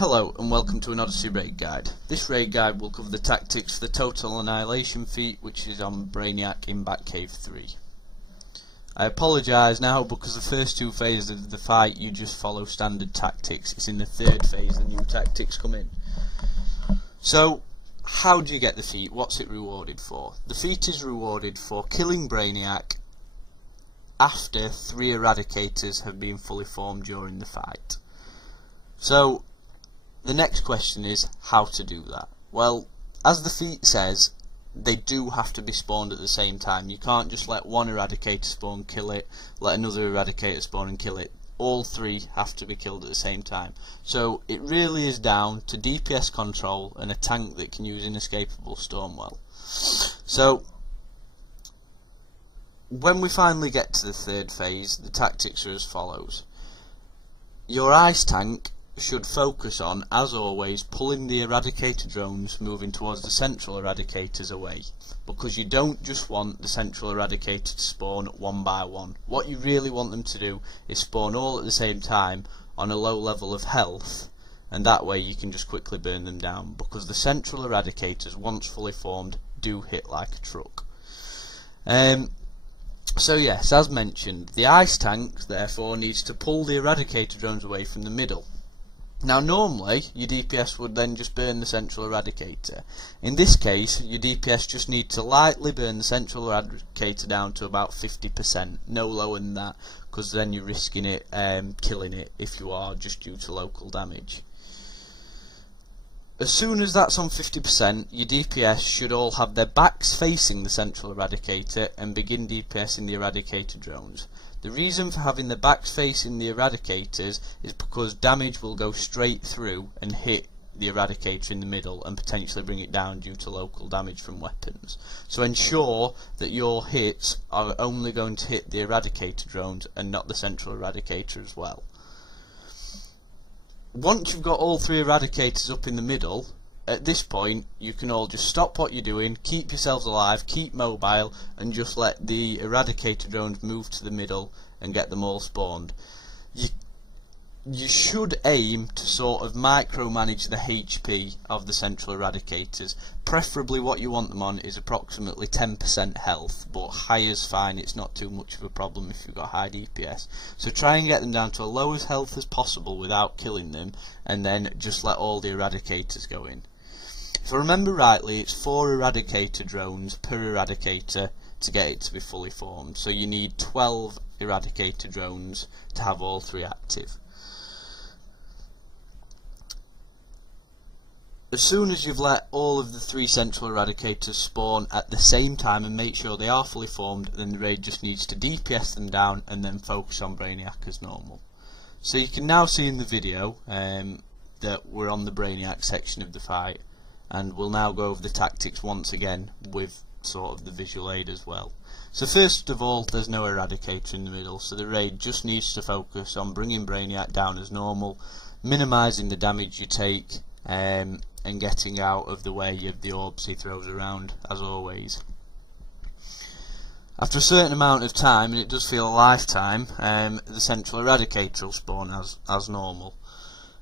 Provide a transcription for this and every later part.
Hello and welcome to an Odyssey raid guide. This raid guide will cover the tactics for the total Annihilation feat, which is on Brainiac in Batcave 3. I apologise now because the first two phases of the fight you just follow standard tactics. It's in the third phase the new tactics come in. So, how do you get the feat? What's it rewarded for? The feat is rewarded for killing Brainiac after 3 Eradicators have been fully formed during the fight. So, the next question is how to do that. Well, as the feat says, they do have to be spawned at the same time. You can't just let one Eradicator spawn, kill it, let another Eradicator spawn and kill it. All 3 have to be killed at the same time. So it really is down to DPS control and a tank that can use Inescapable Storm well. So when we finally get to the third phase, the tactics are as follows. Your ice tank should focus on, as always, pulling the Eradicator drones moving towards the central Eradicators away, because you don't just want the central Eradicator to spawn one by one. What you really want them to do is spawn all at the same time on a low level of health, and that way you can just quickly burn them down, because the central Eradicators, once fully formed, do hit like a truck. So yes, as mentioned, the ice tank therefore needs to pull the Eradicator drones away from the middle. Now normally, your DPS would then just burn the central Eradicator. In this case, your DPS just need to lightly burn the central Eradicator down to about 50%, no lower than that, because then you're risking it killing it if you are, just due to local damage. As soon as that's on 50%, your DPS should all have their backs facing the central Eradicator and begin DPSing the Eradicator drones. The reason for having the backs facing the Eradicators is because damage will go straight through and hit the Eradicator in the middle and potentially bring it down due to local damage from weapons. So ensure that your hits are only going to hit the Eradicator drones and not the central Eradicator as well. Once you've got all 3 Eradicators up in the middle, at this point you can all just stop what you're doing, keep yourselves alive, keep mobile, and just let the Eradicator drones move to the middle and get them all spawned. You should aim to sort of micromanage the HP of the central Eradicators. Preferably what you want them on is approximately 10% health, but high is fine, it's not too much of a problem if you've got high DPS. So try and get them down to a low as health as possible without killing them, and then just let all the Eradicators go in. If I remember rightly, it's 4 Eradicator drones per Eradicator to get it to be fully formed, so you need 12 Eradicator drones to have all 3 active. As soon as you've let all of the 3 central Eradicators spawn at the same time and make sure they are fully formed, then the raid just needs to DPS them down and then focus on Brainiac as normal. So you can now see in the video that we're on the Brainiac section of the fight, and we'll now go over the tactics once again with sort of the visual aid as well. So first of all, there's no Eradicator in the middle, so the raid just needs to focus on bringing Brainiac down as normal, minimising the damage you take, and getting out of the way of the orbs he throws around, as always. After a certain amount of time, and it does feel a lifetime, the central Eradicator will spawn as normal.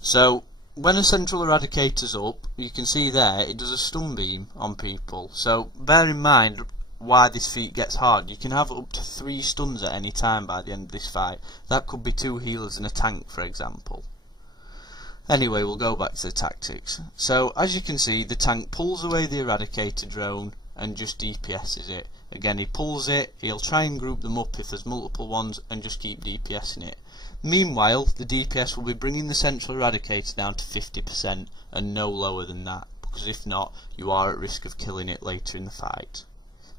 So when a central Eradicator's up, you can see there it does a stun beam on people. So bear in mind why this feat gets hard. You can have up to 3 stuns at any time by the end of this fight. That could be 2 healers and a tank, for example. Anyway, we'll go back to the tactics. So as you can see, the tank pulls away the Eradicator drone and just DPSs it. Again, he pulls it, he'll try and group them up if there's multiple ones and just keep DPSing it. Meanwhile, the DPS will be bringing the central Eradicator down to 50% and no lower than that, because if not, you are at risk of killing it later in the fight,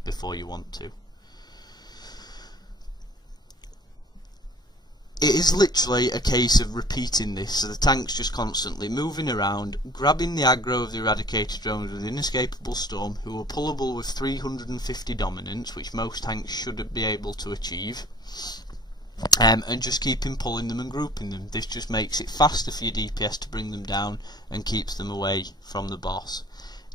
before you want to. It is literally a case of repeating this, so the tank's just constantly moving around, grabbing the aggro of the Eradicator drones with Inescapable Storm, who are pullable with 350 dominance, which most tanks should be able to achieve, and just keeping pulling them and grouping them. This just makes it faster for your DPS to bring them down and keeps them away from the boss.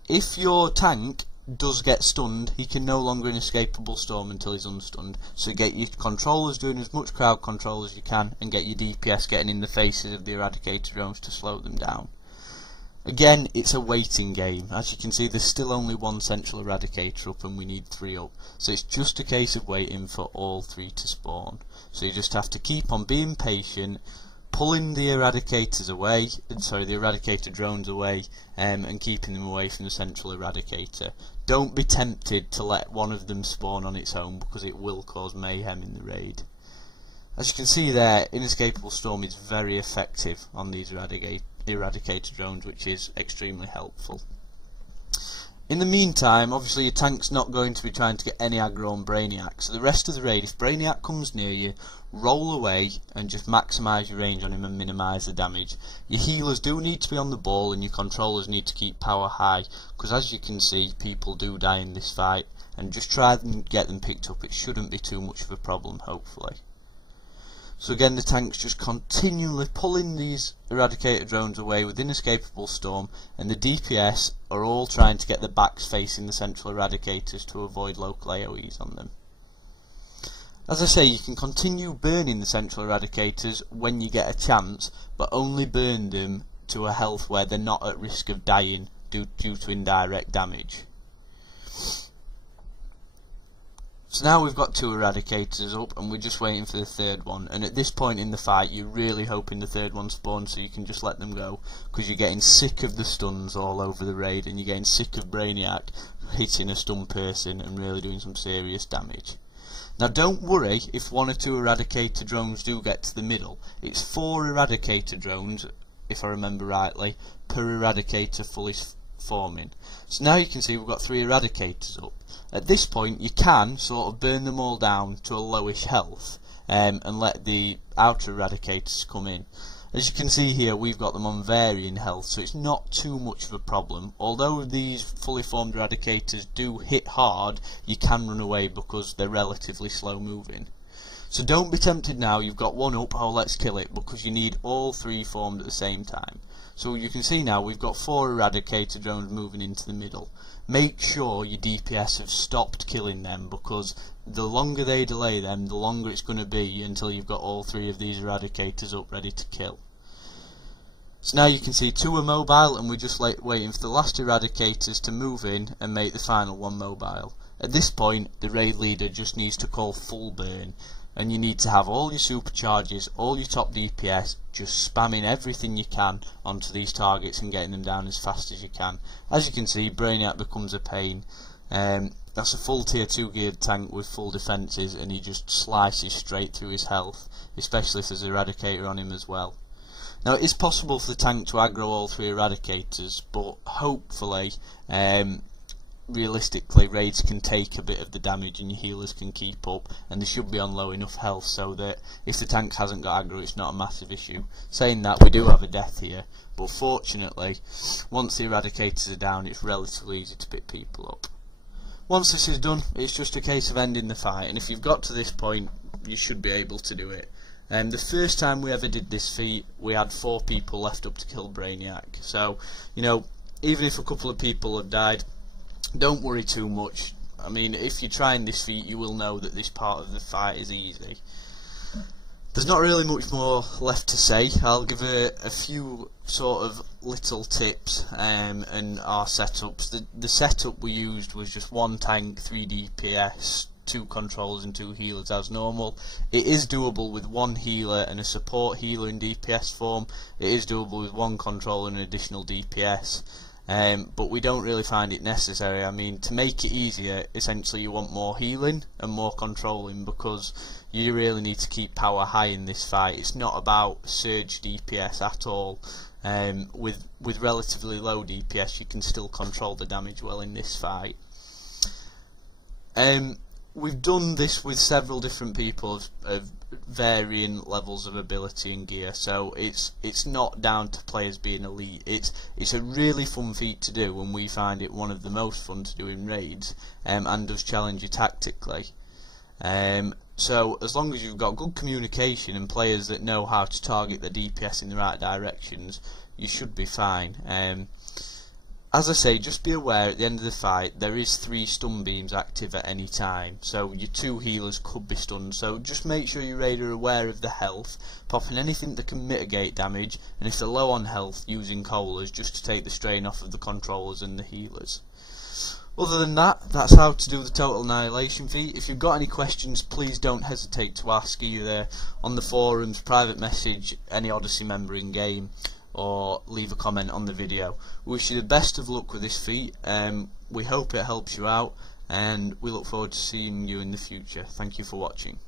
If your tank does get stunned, he can no longer Inescapable Storm until he's unstunned. So get your controllers doing as much crowd control as you can, and get your DPS getting in the faces of the Eradicator drones to slow them down. Again, it's a waiting game. As you can see, there's still only one central eradicator up and we need 3 up. So it's just a case of waiting for all 3 to spawn. So you just have to keep on being patient, pulling the eradicators away, the eradicator drones away, and keeping them away from the central eradicator. Don't be tempted to let one of them spawn on its own, because it will cause mayhem in the raid. As you can see there, Inescapable Storm is very effective on these eradicator drones, which is extremely helpful. In the meantime, obviously your tank's not going to be trying to get any aggro on Brainiac, so the rest of the raid, if Brainiac comes near you, roll away and just maximise your range on him and minimise the damage. Your healers do need to be on the ball and your controllers need to keep power high, because as you can see, people do die in this fight, and just try and get them picked up. It shouldn't be too much of a problem, hopefully. So again, the tank's just continually pulling these eradicator drones away with Inescapable Storm, and the DPS are all trying to get the backs facing the central eradicators to avoid local AoEs on them. As I say, you can continue burning the central eradicators when you get a chance, but only burn them to a health where they're not at risk of dying due to indirect damage. So now we've got 2 eradicators up and we're just waiting for the 3rd one, and at this point in the fight you're really hoping the 3rd one spawns so you can just let them go, because you're getting sick of the stuns all over the raid and you're getting sick of Brainiac hitting a stun person and really doing some serious damage. Now don't worry if 1 or 2 eradicator drones do get to the middle. It's 4 eradicator drones, if I remember rightly, per eradicator fully forming. So now you can see we've got 3 eradicators up. At this point you can sort of burn them all down to a lowish health and let the outer eradicators come in. As you can see here, we've got them on varying health, so it's not too much of a problem. Although these fully formed eradicators do hit hard, you can run away because they're relatively slow moving. So don't be tempted now, you've got 1 up, oh let's kill it, because you need all 3 formed at the same time. So you can see now we've got 4 eradicator drones moving into the middle. Make sure your DPS have stopped killing them, because the longer they delay them, the longer it's going to be until you've got all 3 of these eradicators up ready to kill. So now you can see 2 are mobile and we're just waiting for the last eradicators to move in and make the final one mobile. At this point the raid leader just needs to call full burn, and you need to have all your supercharges, all your top DPS, just spamming everything you can onto these targets and getting them down as fast as you can. As you can see, Brainiac becomes a pain. That's a full tier 2 geared tank with full defences and he just slices straight through his health, especially if there's an eradicator on him as well. Now it is possible for the tank to aggro all 3 eradicators, but hopefully realistically raids can take a bit of the damage and your healers can keep up, and they should be on low enough health so that if the tank hasn't got aggro it's not a massive issue. Saying that, we do have a death here, but fortunately once the eradicators are down it's relatively easy to pick people up. Once this is done, it's just a case of ending the fight, and if you've got to this point you should be able to do it. The first time we ever did this feat we had 4 people left up to kill Brainiac, so you know, even if a couple of people have died, don't worry too much. I mean, if you're trying this feat you will know that this part of the fight is easy. There's not really much more left to say. I'll give a few sort of little tips and our setups. The setup we used was just 1 tank, 3 DPS, 2 controllers and 2 healers as normal. It is doable with 1 healer and a support healer in DPS form. It is doable with 1 controller and an additional DPS. But we don't really find it necessary. I mean, to make it easier, essentially you want more healing and more controlling, because you really need to keep power high in this fight. It's not about surge DPS at all. With relatively low DPS you can still control the damage well in this fight. We've done this with several different people of varying levels of ability and gear, so it's not down to players being elite. It's a really fun feat to do, and we find it one of the most fun to do in raids, and does challenge you tactically. So as long as you've got good communication and players that know how to target the DPS in the right directions, you should be fine. As I say, just be aware at the end of the fight there is 3 stun beams active at any time, so your 2 healers could be stunned, so just make sure your raid are aware of the health, popping anything that can mitigate damage, and if they're low on health, using colas just to take the strain off of the controllers and the healers. Other than that, that's how to do the total annihilation feat. If you've got any questions, please don't hesitate to ask either on the forums, private message, any Odyssey member in game, or leave a comment on the video. We wish you the best of luck with this feat. We hope it helps you out, and we look forward to seeing you in the future. Thank you for watching.